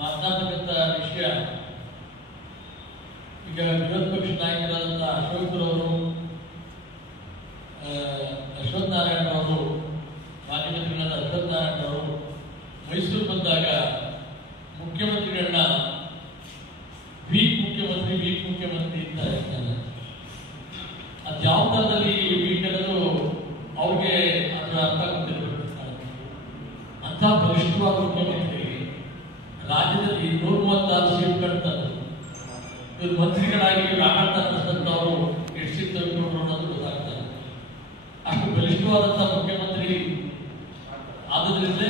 ಮಾತನಾಡತಕ್ಕಂಥ ವಿಷಯ ಈಗ ವಿರೋಧ ಪಕ್ಷ ನಾಯಕರಾದಂಥ ಅಶೋಕ್ರವರು ಅಶ್ವಥ್ ನಾರಾಯಣ ಅವರು ಮಾಜಿ ಮಂತ್ರಿಗಳಾದ ಅಶ್ವಥ್ ನಾರಾಯಣ ಅವರು ಮೈಸೂರು ಬಂದಾಗ ಮುಖ್ಯಮಂತ್ರಿಗಳನ್ನ ವೀಕ್ ಮುಖ್ಯಮಂತ್ರಿ ಅಂತ ಹೇಳ್ತಾರೆ. ಅದ್ಯಾವ ಕಾಲದಲ್ಲಿ ವೀಕ್ ಅನ್ನೋದು ಅವ್ರಿಗೆ ಅದರ ಅರ್ಥ ಗೊತ್ತಿರಬೇಕು. ಅಂಥ ಬಲಿಷ್ಠವಾದ ಮುಖ್ಯಮಂತ್ರಿ ರಾಜ್ಯದಲ್ಲಿ 136 ಸೀಟ್ಗಳು ತಂದು ಇವರು ಮಂತ್ರಿಗಳಾಗಿ ಆಡಳಿತ ನಡೆಸಿದಂಥವರು ಎಷ್ಟು ಸೀಟ್ ತೆಗೆದುಕೊಂಡ್ರು ಅನ್ನೋದು ಗೊತ್ತಾಗ್ತದೆ. ಅಷ್ಟು ಬಲಿಷ್ಠವಾದಂಥ ಮುಖ್ಯಮಂತ್ರಿ ಆದ್ರಿಂದ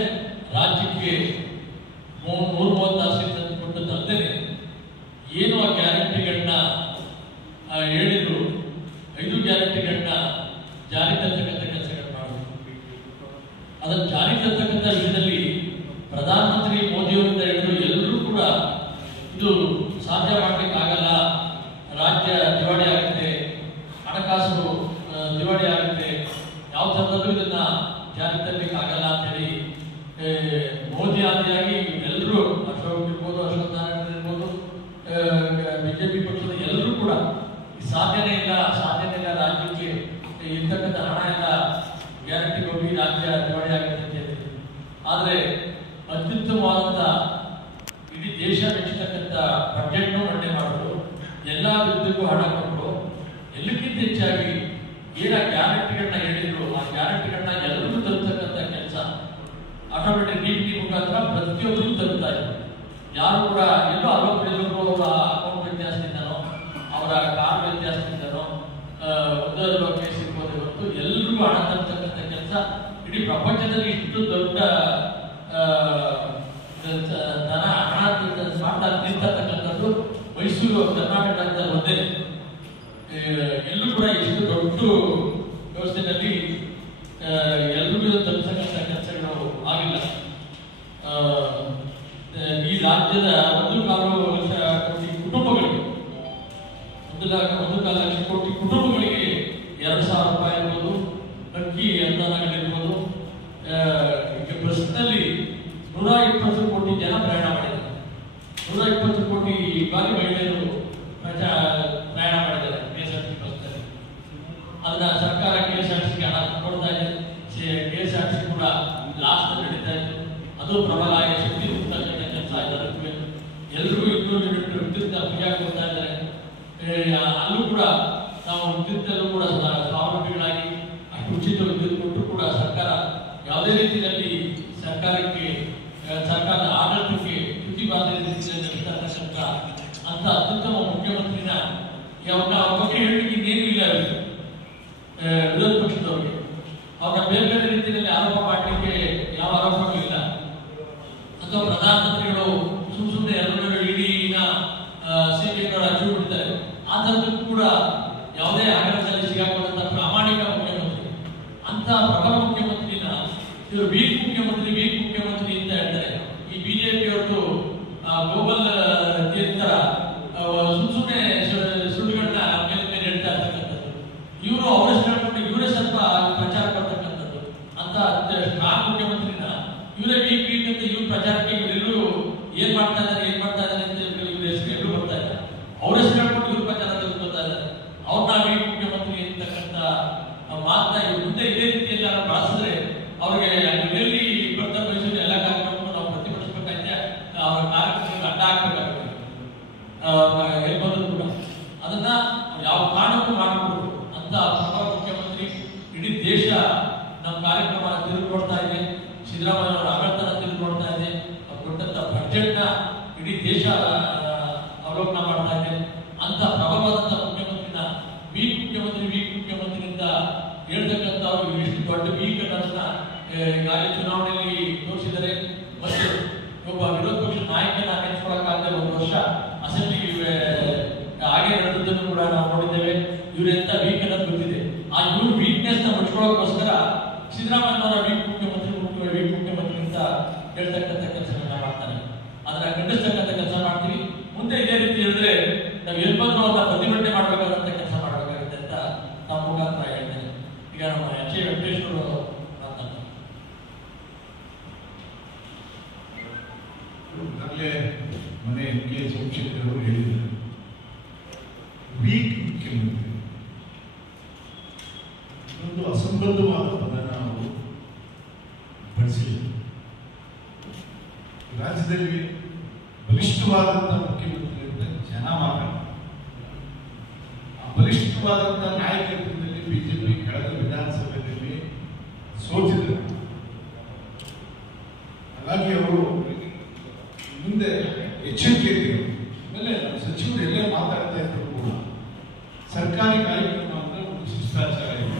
ರಾಜ್ಯಕ್ಕೆ 136 ಸೀಟ್ ತಂದುಕೊಟ್ಟದ್ದಲ್ಲದೆ ಏನು ಆ ಗ್ಯಾರಂಟಿಗಳನ್ನ ಹೇಳಿದ್ರು 5 ಗ್ಯಾರಂಟಿಗಳನ್ನ ಜಾರಿ ತರ್ತಕ್ಕಂಥ ಕೆಲಸಗಳು ಮಾಡಬೇಕು. ಅದನ್ನು ಜಾರಿ ತರ್ತಕ್ಕಂಥ ವಿಷಯದಲ್ಲಿ ಪ್ರಧಾನಮಂತ್ರಿ ಮೋದಿಯವರಿಂದ ಹಿಡಿದು ಎಲ್ಲರೂ ಕೂಡ ಇದು ಸಾಧ್ಯ ಮಾಡಲಿಕ್ಕೆ ಆಗಲ್ಲ, ರಾಜ್ಯ ದಿವಾಳಿ ಆಗುತ್ತೆ, ಹಣಕಾಸು ದಿವಾಳಿ ಆಗುತ್ತೆ, ಯಾವ ಥರದಲ್ಲೂ ಇದನ್ನ ಜಾರಿ ತರಲಿಕ್ಕೆ ಆಗಲ್ಲ ಅಂತೇಳಿ ಮೋದಿ ಆದಿಯಾಗಿ ಎಲ್ಲರೂ ಅಶೋಕ್ ಇರ್ಬೋದು, ಅಶ್ವಥ್ ನಾರಾಯಣ ಇರ್ಬೋದು, ಬಿಜೆಪಿ ಪಕ್ಷದ ಎಲ್ಲರೂ ಕೂಡ ಸಾಧ್ಯನೇ ಇಲ್ಲ ರಾಜ್ಯಕ್ಕೆ ಇರ್ತಕ್ಕಂಥ ಹಣ ಎಲ್ಲ ಗ್ಯಾರಂಟಿ ಹೋಗಿ ರಾಜ್ಯ ದಿವಾಳಿ ಆಗುತ್ತೆ ಅಂತ ಹೇಳ್ತೀವಿ. ಆದರೆ ಅತ್ಯುತ್ತಮವಾದಂಥ ಇಡೀ ದೇಶ ಮೆಚ್ಚತಕ್ಕಂಥ ಬಜೆಟ್ನು ಮಂಡನೆ ಮಾಡಿದ್ರು, ಎಲ್ಲ ಅಭಿವೃದ್ಧಿಗೂ ಹಣ ಕೊಟ್ಟರು. ಎಲ್ಲಕ್ಕಿಂತ ಹೆಚ್ಚಾಗಿ ಏನ ಗ್ಯಾರಂಟಿಗಳನ್ನ ಹೇಳಿದ್ರು ಆ ಗ್ಯಾರಂಟಿಗಳನ್ನ ಎಲ್ಲರೂ ತಲುಪತಕ್ಕಂಥ ಕೆಲಸ ಆಟೋಮೆಟಿಕ್ ಡಿಬಿಟಿ ಮುಖಾಂತರ ಪ್ರತಿಯೊಬ್ಬರು ತಲುಪ್ತಾ ಇದ್ರು. ಯಾರು ಕೂಡ ಎಲ್ಲೋ ಅಲ್ಲೊಬ್ಬರು ಅವರ ಅಕೌಂಟ್ ವ್ಯತ್ಯಾಸದಿಂದನೋ ಅವರ ಕಾರ್ಡ್ ವ್ಯತ್ಯಾಸದಿಂದನೋ ಒಂದರ ಕೇಸ್ ಇರ್ಬೋದು, ಇವತ್ತು ಎಲ್ರಿಗೂ ಹಣ ತಲುಪತಕ್ಕಂಥ ಕೆಲಸ ಇಡೀ ಪ್ರಪಂಚದಲ್ಲಿ ಇಷ್ಟು ದೊಡ್ಡ ಧನ ಹಣ ನಿಂತಕ್ಕಂಥದ್ದು ಮೈಸೂರು ಕರ್ನಾಟಕದ ಒಂದೇ. ಎಲ್ಲೂ ಕೂಡ ಇಷ್ಟು ದೊಡ್ಡ ವ್ಯವಸ್ಥೆಯಲ್ಲಿ ಎಲ್ರಿಗೂ ತಲುಪತಕ್ಕಂಥ ಕೆಲಸಗಳು ಆಗಿಲ್ಲ. ಈ ರಾಜ್ಯದ 1.25 ಲಕ್ಷ ಕೋಟಿ ಕುಟುಂಬಗಳಿಗೆ 1.25 ಲಕ್ಷ ಕೋಟಿ ಕುಟುಂಬಗಳಿಗೆ 2,000 ರೂಪಾಯಿ ಇರ್ಬೋದು, ಅಕ್ಕಿ ಅನುದಾನಗಳಿರ್ಬೋದು. ಈಗ ಬಸ್ನಲ್ಲಿ 120 ಕೋಟಿ ಜನ ಪ್ರಯಾಣ ಮಾಡಿದ್ದಾರೆ. 120 ಕೋಟಿ ಬಾರಿ ಮಹಿಳೆಯರು ಪ್ರಯಾಣ ಮಾಡಿದ್ದಾರೆ KSRTC ಬಸ್ನಲ್ಲಿ. ಅದನ್ನ ಸರ್ಕಾರ KSRTCಗೆ ಹಣ ಕೊಡ್ತಾ ಇದೆ. KSRTC ಕೂಡ ಲಾಸ್ಟ್ ನಡೀತಾ ಇತ್ತು. ಅದು ಪ್ರಬಲ ಶಕ್ತಿ ಹುಟ್ಟತಕ್ಕಂಥ ಕೆಲಸ ಆಯ್ತು. ಎಲ್ರಿಗೂ 200 ಯೂನಿಟ್ ವಿದ್ಯುತ್ ಫ್ರೀ ಆಗಿ ಕೊಡ್ತಾ ಇದ್ದಾರೆ. ಅಲ್ಲೂ ಕೂಡ ನಾವು ವಿದ್ಯುತ್ತಲ್ಲೂ ಕೂಡ 1,000 ರೂಪಾಯಿಗಳಾಗಿ ಅಷ್ಟು ಉಚಿತ ವಿದ್ಯುತ್ ಕೊಟ್ಟರು ಕೂಡ ಸರ್ಕಾರ ಯಾವುದೇ ರೀತಿಯಲ್ಲಿ ಸರ್ಕಾರದ ಆಡಳಿತಕ್ಕೆ ಚ್ಯುತಿ ಬಾಧೆ ರೀತಿಯಲ್ಲಿ ನಡೀತಕ್ಕಂಥ ಅಂತ ಅತ್ಯುತ್ತಮ ಮುಖ್ಯಮಂತ್ರಿನ ಅವ್ರ ಬಗ್ಗೆ ಹೇಳಲಿಕ್ಕೆ ಇನ್ನೇನು ಇಲ್ಲ. ವಿರೋಧ ಪಕ್ಷದವರಿಗೆ ಅವ್ರನ್ನ ಬೇರೆ ಬೇರೆ ರೀತಿಯಲ್ಲಿ ಆರೋಪ ಮಾಡಲಿಕ್ಕೆ ಯಾವ ಆರೋಪವೂ ಇಲ್ಲ. ಅಥವಾ ಪ್ರಧಾನಮಂತ್ರಿಗಳು ಸುಮ್ಮನೆ ಎಲ್ಲರೂ ಇಡೀನ ಸಿಬಿಐಗಳು ಅರ್ಜಿ ಬಿಡ್ತಾರೆ. ಆ ಥರದಕ್ಕೂ ಕೂಡ ಯಾವುದೇ ಹಗರಣದಲ್ಲಿ ಸಿಗಾಕೊಂಡಂತ ಪ್ರಾಮಾಣಿಕ ಮುಖ್ಯಮಂತ್ರಿ ಅಂತ ಪ್ರಬಲ ಮುಖ್ಯಮಂತ್ರಿನ ಇವರು ವೀಕ್ ಮುಖ್ಯಮಂತ್ರಿ ಅಂತ ಹೇಳ್ತಾರೆ. ಈ ಬಿಜೆಪಿಯವರು ಗ್ಲೋಬಲ್ ತರ ಸುಮ್ಮನೆ ಸುಳ್ಳುಗಳನ್ನ ಮೇಲೆ ಹೇಳ್ತಾ ಇರ್ತಕ್ಕಂಥದ್ದು. ಇವರು ಅವರಷ್ಟು ಹೇಳ್ಕೊಂಡು ಇವರೇ ಸ್ವಲ್ಪ ಪ್ರಚಾರ ಪಡ್ತಕ್ಕಂಥದ್ದು. ಅಂತ ಸ್ಟ್ರಾಂಗ್ ಮುಖ್ಯಮಂತ್ರಿನ ಇವರೇ ವೀಕ್ ಅಂತ ಇವ್ರ ಪ್ರಚಾರಕ್ಕೆ ಇವರೆಲ್ಲರೂ ಏನ್ ಮಾಡ್ತಾ ಇದ್ದಾರೆ ಅಂತ ಇವ್ರ ಹೆಸರು ಎಲ್ಲರೂ ಬರ್ತಾ ಇದ್ದಾರೆ. ಅವ್ರ ಹೆಸರು ಹೇಳ್ಕೊಂಡು ಇವ್ರ ಪ್ರಚಾರ ತೆಗೆದುಕೊಳ್ತಾ ಇದ್ದಾರೆ. ಅವ್ರನ್ನ ವೀಕ್ ಮುಖ್ಯಮಂತ್ರಿ ಅಂತಕ್ಕಂಥ ಮಾತನ್ನ ಇವ್ರ ಮುಂದೆ ಇದೇ ರೀತಿಯಲ್ಲಿ ನಾವು ಬಳಸಿದ್ರೆ ಅವ್ರಿಗೆ ಎಲ್ಲಿ ಬರ್ತಾ ಮೈಸೂರು ಎಲ್ಲ ಕಾರ್ಯಕ್ರಮಕ್ಕೂ ನಾವು ಪ್ರತಿಭಟಿಸಬೇಕಾದ್ರೆ ಅವರ ಕಾರ್ಯಕ್ರಮಕ್ಕೆ ಅಡ್ಡ ಹಾಕಬೇಕಾಗುತ್ತೆ. ಹೇಳ್ಬೋದು ಕೂಡ ಅದನ್ನ ಯಾವ ಕಾರಣಕ್ಕೂ ಮಾಡಬಹುದು ಅಂತ ಪ್ರಬಲ ಮುಖ್ಯಮಂತ್ರಿ. ಇಡೀ ದೇಶ ನಮ್ಮ ಕಾರ್ಯಕ್ರಮ ತಿರುಗಿಕೊಡ್ತಾ ಇದೆ. ಸಿದ್ದರಾಮಯ್ಯ ಅವರ ಆಡಳಿತನ ತಿರುಗಿಕೊಡ್ತಾ ಇದೆ. ಅವ್ರು ಕೊಟ್ಟಂತ ಬಜೆಟ್ನ ಇಡೀ ದೇಶ ಅವಲೋಕನ ಮಾಡ್ತಾ ಇದೆ. ಅಂತ ಪ್ರಬಲವಾದಂತ ಮುಖ್ಯಮಂತ್ರಿನ ವೀಕ್ ಮುಖ್ಯಮಂತ್ರಿ ಅಂತ ಹೇಳ್ತಕ್ಕಂಥವ್ರು ಎಷ್ಟು ದೊಡ್ಡ ವೀಕ್ ಅನ್ನೋದನ್ನ ಈಗಾಗಲೇ ಚುನಾವಣೆಯಲ್ಲಿ ತೋರಿಸಿದ್ದಾರೆ. ಮತ್ತು ಒಬ್ಬ ವಿರೋಧ ಪಕ್ಷ ನಾಯಕನ ನೆನೆಸ್ಕೊಳ್ಳಕ್ಕಾಗದೆ 1 ವರ್ಷ ಅಸೆಂಬ್ಲಿ ಹಾಗೆ ನಡೆದದ್ದನ್ನು ಕೂಡ ನಾವು ನೋಡಿದ್ದೇವೆ. ಇವರೆಂತ ವೀಕ್ ಅನ್ನೋದು ಗೊತ್ತಿದೆ. ಆ ಇವ್ರ ವೀಕ್ನೆಸ್ ನ ಮುಚ್ಕೊಳ್ಳೋಕ್ಕೋಸ್ಕರ ಸಿದ್ದರಾಮಯ್ಯನವರ ವೀಕ್ ಮುಖ್ಯಮಂತ್ರಿ ಅಂತ ಹೇಳ್ತಕ್ಕಂಥ ಕೆಲಸಗಳನ್ನ ಮಾಡ್ತಾರೆ. ಅದನ್ನ ಖಂಡಿಸ್ತಕ್ಕಂಥ ಕೆಲಸ ಮಾಡ್ತೀವಿ. ಮುಂದೆ ಇದೇ ರೀತಿ ಹೇಳಿದ್ರೆ ನಾವು ಎಲ್ಬಂದು ಅಂತ ಪ್ರತಿಭಟನೆ ಮಾಡಬೇಕಾದಂತ ಕೆಲಸ ಮಾಡಬೇಕಾಗುತ್ತೆ ಅಂತ ನಾವು ಮುಖಾಂತರ ಹೇಳ್ತೇನೆ. ಈಗ ನಮ್ಮ ವೆಂಕಟೇಶ್ವರು ಮಾತಾಡ್ತಾರೆ. ಈಗಾಗಲೇ ಮನೆ ಕೆ ಸೋಮಶೇಖರ್ ಅವರು ಹೇಳಿದ್ದಾರೆ, ವೀಕ್ ಮುಖ್ಯಮಂತ್ರಿ ಒಂದು ಅಸಂಬದ್ಧವಾದ ಪದನ ಅವರು ಬಳಸಿಲ್ಲ. ರಾಜ್ಯದಲ್ಲಿ ಬಲಿಷ್ಠವಾದಂತಹ ಮುಖ್ಯಮಂತ್ರಿ ಅಂತ ಜನ ಮಾತಾಡ್ತಾರೆ. ಆ ಬಲಿಷ್ಠವಾದಂತಹ ನಾಯಕತ್ವದಲ್ಲಿ ಬಿಜೆಪಿ ಕಳೆದ ವಿಧಾನಸಭೆಯಲ್ಲಿ ಸೋತಿದೆ. ಹಾಗಾಗಿ ಅವರು ಮುಂದೆ ಎಚ್ಚರಿಕೆ ಆಮೇಲೆ ಸಚಿವರು ಎಲ್ಲೇ ಮಾತಾಡ್ತಾ ಇದ್ರು ಕೂಡ ಸರ್ಕಾರಿ ಕಾರ್ಯಕ್ರಮ ಅಂದ್ರೆ ಒಂದು ಶಿಷ್ಟಾಚಾರ ಇದೆ.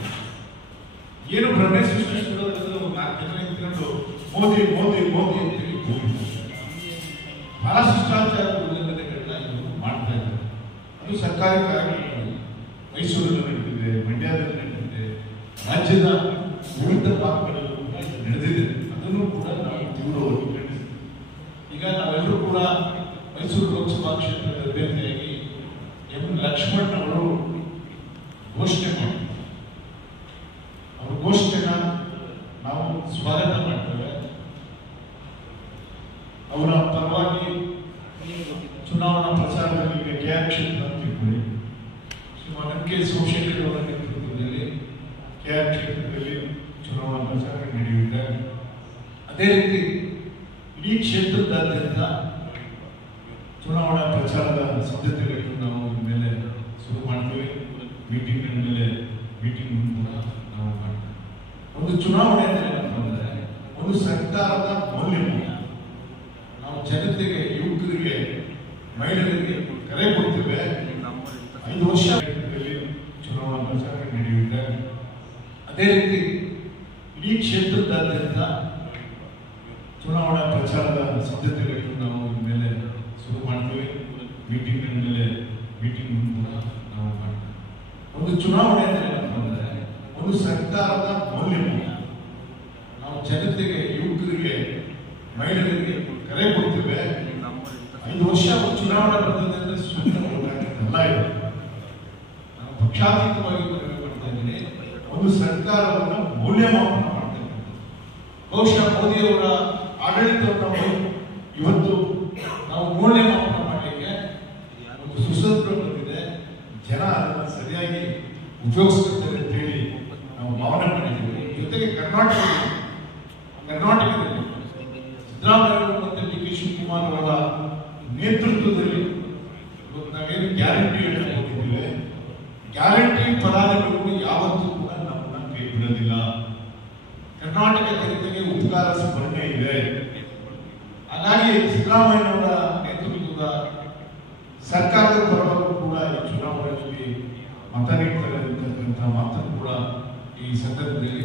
ಏನು ಭ್ರಮೆ ಸೃಷ್ಟಿಸಿರೋದ್ರಿಂದ ಒಂದು 4 ಜನ ನಿಂತ್ಕೊಂಡು ಮೋದಿ ಮೋದಿ ಮೋದಿ ಅಂತೇಳಿ ಹೋಗಿದ್ದಾರೆ. ಬಹಳ ಶಿಷ್ಟಾಚಾರ ಉಲ್ಲಂಘನೆಗಳನ್ನ ಇವರು ಮಾಡ್ತಾ ಇದ್ದಾರೆ. ಅದು ಸರ್ಕಾರಿ ಕಾರ್ಯಕ್ರಮ ಮೈಸೂರಲ್ಲಿ ನಡೆದಿದೆ, ಮಂಡ್ಯದಲ್ಲಿ ನಡೆದಿದೆ, ರಾಜ್ಯದ ವಿವಿಧ ಭಾಗಗಳಲ್ಲೂ ಕೂಡ ನಡೆದಿದೆ. ಅದನ್ನು ಕೂಡ ನಾವು ತೀವ್ರವಾಗಿ ಖಂಡಿಸಿದ್ದೇವೆ. ಈಗ ನಾವೆಲ್ಲರೂ ಕೂಡ ಮೈಸೂರು ಲೋಕಸಭಾ ಕ್ಷೇತ್ರದ ಅಭ್ಯರ್ಥಿಯಾಗಿ ಎಂ ಲಕ್ಷ್ಮಣ್ ಅವರು ಘೋಷಣೆ ಮಾಡಿದ್ದಾರೆ. ಅವರ ಘೋಷಣೆನ ನಾವು ಸ್ವಾಗತ ಮಾಡ್ತೇವೆ. ಅವರ ಪರವಾಗಿ ಚುನಾವಣಾ ಪ್ರಚಾರದಲ್ಲಿ ಈಗ KR ಕ್ಷೇತ್ರ ಅಂತ ತಿಳ್ಕೊಳ್ಳಿ, ಶ್ರೀಮಾನ್ ಕೆ ಸೋಮಶೇಖರ್ ಅವರ ನೇತೃತ್ವದಲ್ಲಿ KR ಕ್ಷೇತ್ರದಲ್ಲಿ ಚುನಾವಣಾ ಪ್ರಚಾರ ನಡೆಯುತ್ತೆ. ಅದೇ ರೀತಿ ಇಡೀ ಕ್ಷೇತ್ರದಾದ್ಯಂತ ಚುನಾವಣಾ ಪ್ರಚಾರದ ಸಿದ್ಧತೆಗಳನ್ನು ನಾವು ಮೇಲೆ ಶುರು ಮಾಡ್ತೇವೆ. ಮೀಟಿಂಗ್ ಮೇಲೆ ಮೀಟಿಂಗ್ ಕೂಡ ನಾವು ಮಾಡ್ತೇವೆ. ಒಂದು ಚುನಾವಣೆ ಅಂದರೆ ಒಂದು ಸರ್ಕಾರದ ಮೌಲ್ಯ. ನಾವು ಜನತೆಗೆ, ಯುವಕರಿಗೆ, ಮಹಿಳೆಯರಿಗೆ ಕರೆ ಕೊಡ್ತೇವೆ. 5 ವರ್ಷ ಚುನಾವಣಾ ಪ್ರಚಾರ ನಡೆಯುತ್ತೆ. ಅದೇ ರೀತಿ ಇಡೀ ಕ್ಷೇತ್ರದಾದ್ಯಂತ ಚುನಾವಣಾ ಪ್ರಚಾರದ ಸಿದ್ಧತೆಗಳನ್ನು ನಾವು ಮೇಲೆ ಶುರು ಮಾಡ್ತೇವೆ. ಮೀಟಿಂಗ್ ಮೇಲೆ ಮೀಟಿಂಗ್ ಕೂಡ ನಾವು ಮಾಡ್ತೇವೆ. ಒಂದು ಚುನಾವಣೆ ಅಂದರೆ ಒಂದು ಸರ್ಕಾರದ ಮೌಲ್ಯ. ನಾವು ಜನತೆಗೆ, ಯುವಕರಿಗೆ, ಮಹಿಳೆಯರಿಗೆ ಕರೆ ಕೊಡ್ತೇವೆ. 5 ವರ್ಷ ಚುನಾವಣಾ ಪದ್ಧತಿಯಿಂದ ಸುಮ್ಮನೆ ಇದೆ. ನಾವು ಪಕ್ಷಾತೀತವಾಗಿ ಮನವಿ ಮಾಡ್ತಾ ಇದ್ದೀನಿ. ಒಂದು ಸರ್ಕಾರವನ್ನು ಮೌಲ್ಯಮಾಪನ ಮಾಡ್ತಾ ಇದ್ದೀವಿ. ಬಹುಶಃ ಮೋದಿಯವರ ಆಡಳಿತವನ್ನು ಇವತ್ತು ನಾವು ಮೌಲ್ಯಮಾಪನ ಮಾಡಲಿಕ್ಕೆ ಒಂದು ಸುಸಂದರ್ಭ ಬಂದಿದೆ. ಜನ ಅದನ್ನು ಸರಿಯಾಗಿ ಉಪಯೋಗಿಸ್ತಾರೆ ಅಂತ ಹೇಳಿ ನಾವು ಭಾವನೆ ಮಾಡಿದ್ದೀವಿ. ಜೊತೆಗೆ ಕರ್ನಾಟಕದಲ್ಲಿ ಸಿದ್ದರಾಮಯ್ಯ ಮತ್ತು DK ಶಿವಕುಮಾರ್ ಅವರ ನೇತೃತ್ವದಲ್ಲಿ ನಾವೇನು ಗ್ಯಾರಂಟಿ ಕೊಟ್ಟಿದ್ದೇವೆ, ಗ್ಯಾರಂಟಿ ಫಲಾನುಭವಿಗಳು ಯಾವತ್ತೂ ಕೂಡ ನಮ್ಮನ್ನ ಕೈ ಬಿಡೋದಿಲ್ಲ. ಕರ್ನಾಟಕ ಜನತೆಗೆ ಉಪಕಾರ ಸ್ಮರಣೆ ಇದೆ. ಹಾಗಾಗಿ ಸಿದ್ದರಾಮಯ್ಯನವರ ನೇತೃತ್ವದ ಸರ್ಕಾರದ ಪರವಾಗಿ ಕೂಡ ಈ ಚುನಾವಣೆಯಲ್ಲಿ ಮತ ನೀಡ್ತಾರೆ ಅಂತಕ್ಕಂಥ ಮಾತನ್ನು ಕೂಡ ಈ ಸಂದರ್ಭದಲ್ಲಿ